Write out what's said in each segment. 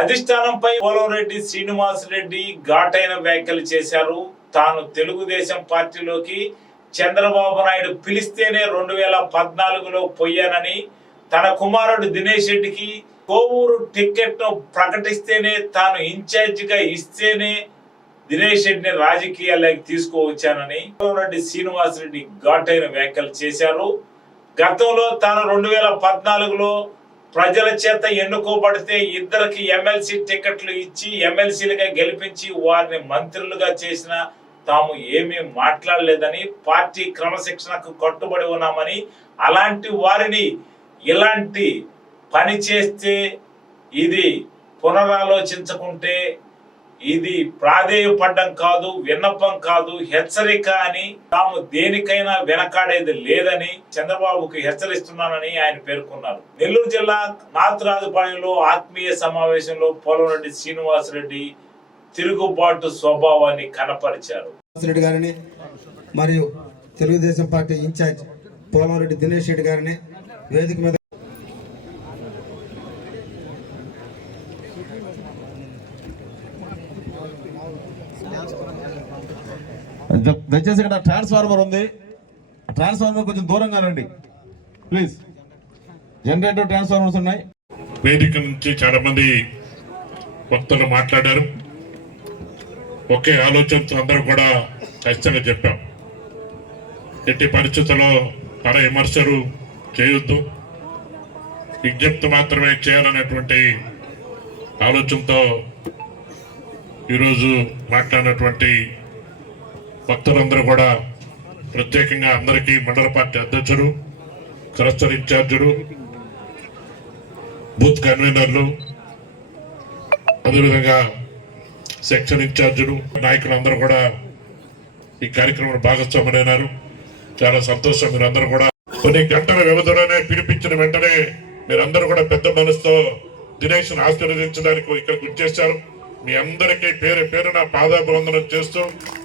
అధిష్టానంపై పోలవరెడ్డి శ్రీనివాస్ రెడ్డి ఘాటైన వ్యాఖ్యలు చేశారు. తాను తెలుగుదేశం పార్టీలోకి చంద్రబాబు నాయుడు పిలిస్తేనే రెండు వేల పద్నాలుగులో పోయానని తన కుమారుడు దినేష్ రెడ్డికి కోవూరు టికెట్ ప్రకటిస్తేనే తాను ఇన్ఛార్జిగా ఇస్తేనే దినేష్ రెడ్డిని రాజకీయాల్లోకి తీసుకువచ్చానని రెడ్డి శ్రీనివాస్ రెడ్డి ఘాటైన వ్యాఖ్యలు చేశారు. గతంలో తాను రెండు వేల పద్నాలుగులో ప్రజల చేత ఎన్నుకోబడితే ఇద్దరికి ఎమ్మెల్సీ టికెట్లు ఇచ్చి ఎమ్మెల్సీలుగా గెలిపించి వారిని మంత్రులుగా చేసిన తాము ఏమీ మాట్లాడలేదని పార్టీ క్రమశిక్షణకు కట్టుబడి ఉన్నామని అలాంటి వారిని ఇలాంటి పని చేస్తే ఇది పునరాలోచించకుంటే ఇది ప్రాధేయపడ్డం కాదు విన్నపం కాదు హెచ్చరిక అని తాము దేనికైనా వెనకాడేది లేదని చంద్రబాబుకు హెచ్చరిస్తున్నానని ఆయన పేర్కొన్నారు. నెల్లూరు జిల్లా నాథరాజుపాలెంలో ఆత్మీయ సమావేశంలో పోలవరెడ్డి శ్రీనివాసరెడ్డి తిరుగుబాటు స్వభావాన్ని కనపరిచారు. రెడ్డి గారిని మరియు తెలుగుదేశం పార్టీ ఇన్ఛార్జ్ పోలవరెడ్డి దినేష్ రెడ్డి గారిని వేదిక మీద దయచేసి ఇక్కడ ట్రాన్స్ఫార్మర్ ఉంది. ట్రాన్స్ఫార్మర్ కొంచెం దూరంగా రండి. ప్లీజ్. జనరేటర్ ట్రాన్స్ఫార్మర్స్ ఉన్నాయి. వేదిక నుంచి చాలా మంది వక్తలు మాట్లాడారు. ఒకే ఆలోచనతో అందరూ కూడా ఖచ్చితంగా చెప్పాం. ఎట్టి పరిస్థితుల్లో పర విమర్శలు చేయొద్దు. విజ్ఞప్తి మాత్రమే చేయాలనేటువంటి ఆలోచనతో ఈరోజు మాట్లాడినటువంటి భక్తులందరూ కూడా ప్రత్యేకంగా అందరికీ మండల పార్టీ అధ్యక్షుడు క్లస్టర్ ఇన్ఛార్జుడు బూత్ కన్వీనర్లు అదేవిధంగా సెక్షన్ ఇన్ఛార్జులు నాయకులు అందరూ కూడా ఈ కార్యక్రమంలో భాగస్వాములైనారు చాలా సంతోషం మీరందరూ కూడా. కొన్ని గంటల వ్యవధిలోనే పిలిపించిన వెంటనే మీరందరూ కూడా పెద్ద మనసుతో దినేష్ ఆశీర్వదించడానికి ఇక్కడ గుర్తిస్తారు మీ అందరికీ పేరు పేరున పాదాభివందనం చేస్తూ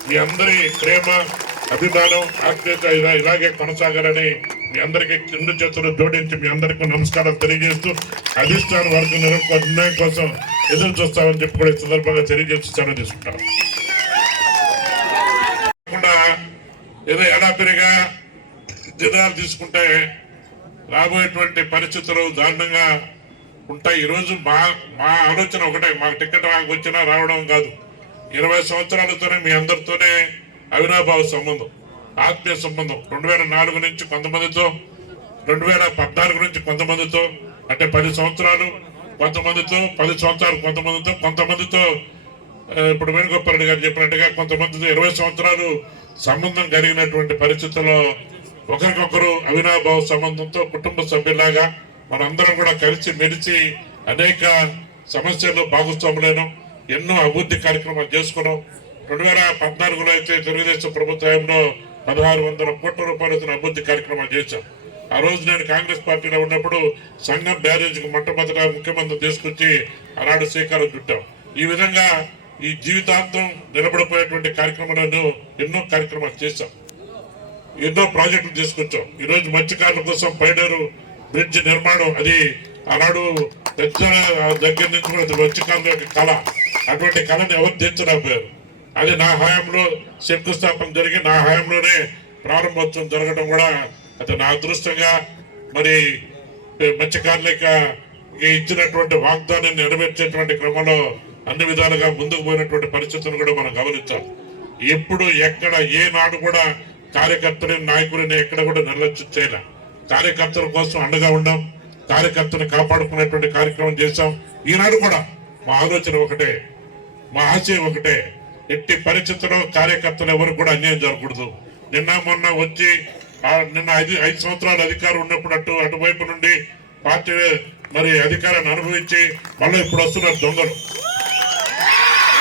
మీ అందరి ప్రేమ అభిమానం ఆత్మీయత ఇలా ఇలాగే కొనసాగాలని మీ అందరికీ చిన్న చేతులు జోడించి మీ అందరికీ నమస్కారం తెలియజేస్తూ అధిష్టాన వర్గ నిర్ణయం కోసం ఎదురు చూస్తామని చెప్పి కూడా ఈ సందర్భంగా తెలియజేస్తూ సెలవు తీసుకుంటాం కాకుండా ఏదో ఎడాపిరిగా నిర్ణయాలు తీసుకుంటే రాబోయేటువంటి పరిస్థితులు దారుణంగా ఉంటాయి. ఈరోజు మా మా ఆలోచన ఒకటే మాకు టికెట్ వచ్చినా రావడం కాదు. ఇరవై సంవత్సరాలతోనే మీ అందరితోనే అవినాభావ సంబంధం ఆత్మీయ సంబంధం. రెండు వేల నాలుగు నుంచి కొంతమందితో రెండు వేల పద్నాలుగు నుంచి కొంతమందితో అంటే పది సంవత్సరాలు కొంతమందితో పది సంవత్సరాలు కొంతమందితో కొంతమందితో ఇప్పుడు వేణుగోపాల్ గారు చెప్పినట్టుగా కొంతమందితో ఇరవై సంవత్సరాలు సంబంధం కలిగినటువంటి పరిస్థితుల్లో ఒకరికొకరు అవినాభావ సంబంధంతో కుటుంబ సభ్యులాగా మనందరం కూడా కలిసి మెలిసి అనేక సమస్యలు భాగస్వాములైన. ఎన్నో అభివృద్ధి కార్యక్రమాలు చేసుకున్నాం. రెండు వేల పద్నాలుగులో అయితే తెలుగుదేశం ప్రభుత్వంలో పదహారు వందల కోట్ల రూపాయలతో అభివృద్ధి కార్యక్రమాలు చేశాం. ఆ రోజు నేను కాంగ్రెస్ పార్టీలో ఉన్నప్పుడు సంఘం బ్యారేజ్కి మొట్టమొదట ముఖ్యమంత్రి తీసుకొచ్చి ఆనాడు శ్రీకారం చుట్టాం. ఈ విధంగా ఈ జీవితాంతం నిలబడిపోయేటువంటి కార్యక్రమాలను ఎన్నో కార్యక్రమాలు చేశాం. ఎన్నో ప్రాజెక్టులు తీసుకొచ్చాం. ఈ రోజు మత్స్యకారుల కోసం పైడేరు బ్రిడ్జ్ నిర్మాణం అది ఆనాడు పెద్ద దగ్గర నుంచి కూడా మత్స్యకారుల యొక్క కళ. అటువంటి కళను ఎవరు తీర్చలేకపోయారు. అది నా హయాంలో శంకుస్థాపన జరిగి నా హయాంలోనే ప్రారంభోత్సవం జరగడం కూడా అది నా అదృష్టంగా మరి మత్స్యకారులక ఇచ్చినటువంటి వాగ్దానాన్ని నెరవేర్చేటువంటి క్రమంలో అన్ని విధాలుగా ముందుకు పోయినటువంటి పరిస్థితులను కూడా మనం గమనించాలి ఎప్పుడు ఎక్కడ ఏ నాడు కూడా కార్యకర్తని నాయకుడిని ఎక్కడ కూడా నిర్లక్ష్యం చేయలే. కార్యకర్తల కోసం అండగా ఉండాం కార్యకర్తని కాపాడుకునేటువంటి కార్యక్రమం చేశాం. ఈనాడు కూడా మా ఆలోచన ఒకటే మా ఆశయం ఒకటే ఎట్టి పరిస్థితుల్లో కార్యకర్తలు ఎవరు కూడా అన్యాయం జరగకూడదు. నిన్న మొన్న వచ్చి నిన్న ఐదు ఐదు సంవత్సరాలు అధికారం ఉన్నప్పుడు అటు అటువైపు నుండి పార్టీ మరి అధికారాన్ని అనుభవించి మళ్ళీ ఇప్పుడు వస్తున్నారు దొంగలు.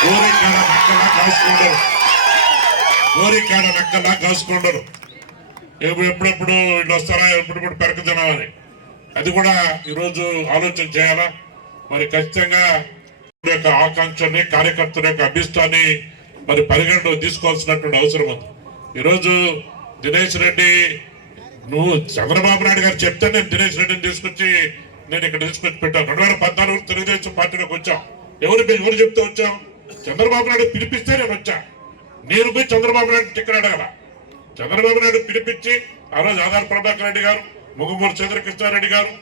గోరికాడ నక్కలా కాసుకుంటారు గోరికాడ నక్కలా కాసుకుంటారు ఎప్పుడెప్పుడు వీళ్ళు వస్తారా ఎప్పుడెప్పుడు పెరక జనాలని. అది కూడా ఈరోజు ఆలోచన చేయాలా? మరి ఖచ్చితంగా యొక్క ఆకాంక్షని కార్యకర్తల యొక్క అభిష్టాన్ని మరి పరిగణలో తీసుకోవాల్సినటువంటి అవసరం ఉంది. ఈరోజు దినేష్ రెడ్డి నువ్వు చంద్రబాబు నాయుడు గారు చెప్తే నేను దినేష్ రెడ్డిని తీసుకొచ్చి నేను ఇక్కడ తీసుకొచ్చి పెట్టాను. రెండు వేల పద్నాలుగు తెలుగుదేశం పార్టీలోకి వచ్చాం. ఎవరు ఎవరు చెప్తూ వచ్చాం? చంద్రబాబు నాయుడు పిలిపిస్తే నేను వచ్చా. నేను పోయి చంద్రబాబు నాయుడు టిక్కెట్ అడగల. చంద్రబాబు నాయుడు పిలిపించి ఆ రోజు ఆధార్ ప్రభాకర్ రెడ్డి గారు ముగ్గుమూరు చంద్రకృష్ణారెడ్డి గారు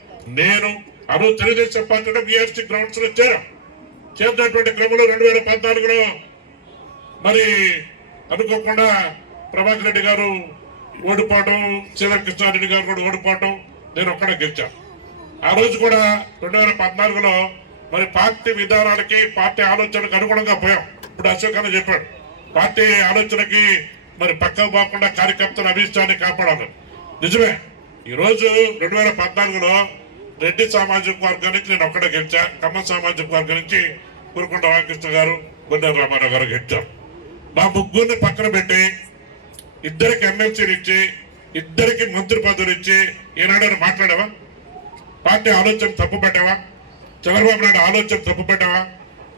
నేను ఆ రోజు తెలుగుదేశం పార్టీలో బీఆర్సీ గ్రౌండ్స్లో చేరాం. చేసినటువంటి క్రమంలో రెండు వేల పద్నాలుగులో మరి అనుకోకుండా ప్రభాకర్ రెడ్డి గారు ఓడిపోవటం కృష్ణారెడ్డి గారు కూడా ఓడిపోవటం నేను ఒక్కడే గెలిచాను. ఆ రోజు కూడా రెండు వేల పద్నాలుగులో మరి పార్టీ విధానాలకి పార్టీ ఆలోచనకు అనుగుణంగా పోయాం. ఇప్పుడు అశోక్ అన్న చెప్పాడు పార్టీ ఆలోచనకి మరి పక్కకు పోకుండా కార్యకర్తల అభిష్టాన్ని కాపాడాలి నిజమే ఈరోజు రెండు వేల పద్నాలుగులో రెడ్డి సామాజిక వర్గం నుంచి నేను ఒక్కడ గెలిచా. కమ్మ సామాజిక వర్గం నుంచి కురుకొండ రామకృష్ణ గారు గుండె రామారావు గారు గెలిచారు మా ముగ్గురిని పక్కన పెట్టి ఇద్దరికి ఎమ్మెల్సీలు ఇచ్చి ఇద్దరికి మంత్రి పదవులు ఇచ్చి ఈనాడు మాట్లాడావా? పార్టీ ఆలోచన తప్పు చంద్రబాబు నాయుడు ఆలోచన తప్పుపట్టావా?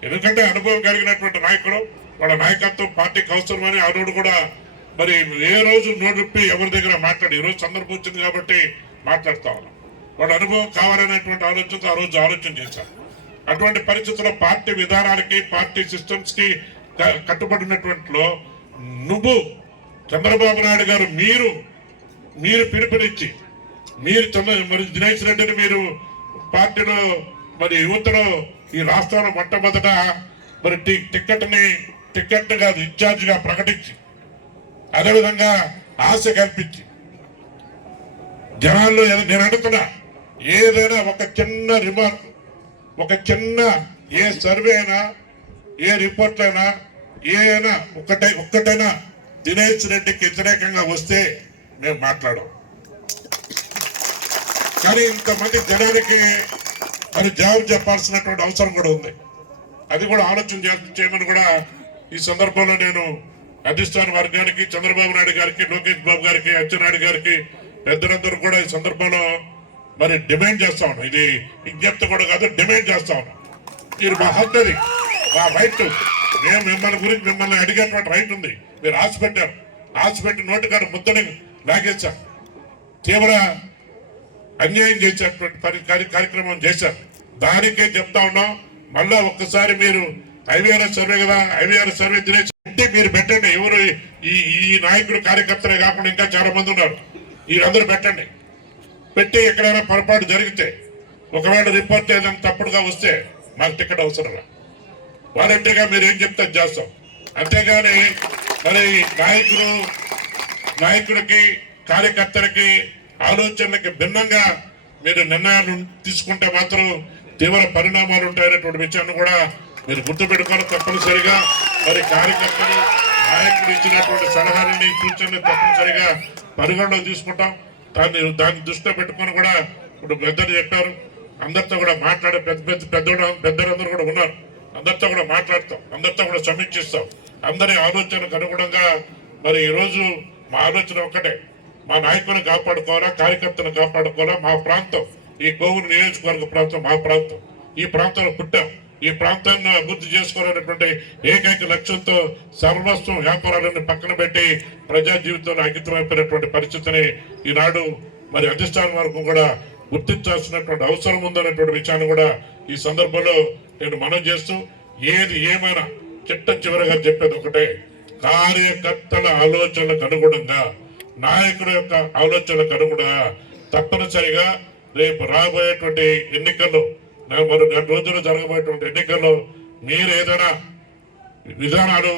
ఎందుకంటే అనుభవం కలిగినటువంటి నాయకుడు వాళ్ళ నాయకత్వం పార్టీకి అవసరమని ఆ కూడా మరి ఏ రోజు నోటిప్పి ఎవరి దగ్గర మాట్లాడి? ఈ రోజు సందర్భం వచ్చింది కాబట్టి మాట్లాడుతా ఉన్నాం. వాళ్ళ అనుభవం కావాలనేటువంటి ఆలోచనతో ఆ రోజు ఆలోచన చేశారు. అటువంటి పరిస్థితుల్లో పార్టీ విధానానికి పార్టీ సిస్టమ్స్కి క- కట్టుబడినటువంటిలో నువ్వు చంద్రబాబు నాయుడు గారు మీరు మీరు పిలుపునిచ్చి మీరు చంద్ర మరి దినేష్ రెడ్డిని మీరు పార్టీలో మరి యువతలో ఈ రాష్ట్రంలో మొట్టమొదట మరి టి- టికెట్ని టికెట్ కాదు ప్రకటించి అదేవిధంగా ఆశ కల్పించి జనాల్లో నేను అడుగుతున్నా ఏదైనా ఒక చిన్న రిమార్క్ ఒక చిన్న ఏ సర్వే అయినా ఏ రిపోర్ట్ అయినా ఏదైనా ఒకటై ఒక్కటైనా దినేష్ రెడ్డికి వ్యతిరేకంగా వస్తే మేము మాట్లాడాం కానీ ఇంతమంది జనానికి మరి జవాబు చెప్పాల్సినటువంటి అవసరం కూడా ఉంది. అది కూడా ఆలోచన చేయమని కూడా ఈ సందర్భంలో నేను అధిష్టాన వర్గానికి చంద్రబాబు నాయుడు గారికి లోకేష్ బాబు గారికి అచ్చెన్నాయుడు గారికి పెద్దలందరూ కూడా ఈ సందర్భంలో మరి డిమాండ్ చేస్తా ఉన్నాం. ఇది విజ్ఞప్తి కూడా కాదు డిమాండ్ చేస్తా ఉన్నాం. మీరు మా హక్కు అది. మా రైట్ మేము మిమ్మల్ని గురించి మిమ్మల్ని అడిగేటువంటి రైట్ ఉంది. మీరు ఆశ పెట్టారు ఆశ పెట్టి నోటికాడ ముద్దని లాగేశారు. తీవ్ర అన్యాయం చేసేటువంటి పరి కార్య- కార్యక్రమం చేశారు. దానికే చెప్తా ఉన్నాం. మళ్ళా ఒక్కసారి మీరు ఐవీఆర్ సర్వే కదా ఐవీఆర్ సర్వే తినేసి అంటే మీరు పెట్టండి. ఎవరు ఈ ఈ నాయకుడు కార్యకర్తలే కాకుండా ఇంకా చాలా మంది ఉన్నారు. వీరందరూ పెట్టండి. పెట్టి ఎక్కడైనా పొరపాటు జరిగితే ఒకవేళ రిపోర్ట్ ఏదైనా తప్పుడుగా వస్తే మాకు టికెట్ అవసరం వాలంటీర్గా మీరు ఏం చెప్తే చేస్తాం అంతేగాని మరి నాయకులు నాయకుడికి కార్యకర్తలకి ఆలోచనలకి భిన్నంగా మీరు నిర్ణయాలు తీసుకుంటే మాత్రం తీవ్ర పరిణామాలు ఉంటాయనేటువంటి విషయాన్ని కూడా మీరు గుర్తుపెట్టుకొని తప్పనిసరిగా. మరి కార్యకర్తలు నాయకులు ఇచ్చినటువంటి సలహాలని సూచనలు తప్పనిసరిగా పరిగణలో తీసుకుంటాం. దాన్ని దాన్ని దృష్టిలో పెట్టుకొని కూడా ఇప్పుడు పెద్దలు చెప్పారు. అందరితో కూడా మాట్లాడే పెద్ద పెద్ద పెద్దోడు పెద్దలందరూ కూడా ఉన్నారు. అందరితో కూడా మాట్లాడతాం. అందరితో కూడా సమీక్షిస్తాం. అందరి ఆలోచనకు అనుగుణంగా మరి ఈరోజు మా ఆలోచన ఒక్కటే. మా నాయకులను కాపాడుకోవాలా కార్యకర్తలను కాపాడుకోవాలా? మా ప్రాంతం ఈ కోవూరు నియోజకవర్గ ప్రాంతం మా ప్రాంతం. ఈ ప్రాంతంలో పుట్టాం. ఈ ప్రాంతాన్ని అభివృద్ధి చేసుకోవాలనేటువంటి ఏకైక లక్ష్యంతో సర్వస్వం వ్యాపారాలను పక్కన పెట్టి ప్రజా జీవితంలో అంకితమైపోయినటువంటి పరిస్థితిని ఈనాడు మరి అధిష్టానం వరకు కూడా గుర్తించాల్సినటువంటి అవసరం ఉందనేటువంటి విషయాన్ని కూడా ఈ సందర్భంలో నేను మనం చేస్తూ ఏది ఏమైనా చిట్ట చివరిగా చెప్పేది ఒకటే. కార్యకర్తల ఆలోచనలకు అనుగుణంగా నాయకుల యొక్క ఆలోచనలకు అనుగుణంగా తప్పనిసరిగా రేపు రాబోయేటువంటి ఎన్నికల్లో మరో రెండు రోజులు జరగబోయేటువంటి ఎన్నికల్లో మీరు ఏదైనా విధానాలు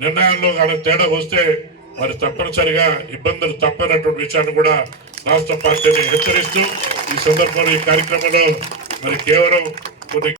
నిర్ణయాల్లో కానీ తేడా వస్తే మరి తప్పనిసరిగా ఇబ్బందులు తప్పనటువంటి విషయాన్ని కూడా రాష్ట్ర పార్టీని హెచ్చరిస్తూ ఈ సందర్భంలో ఈ కార్యక్రమంలో మరి కేవలం కొన్ని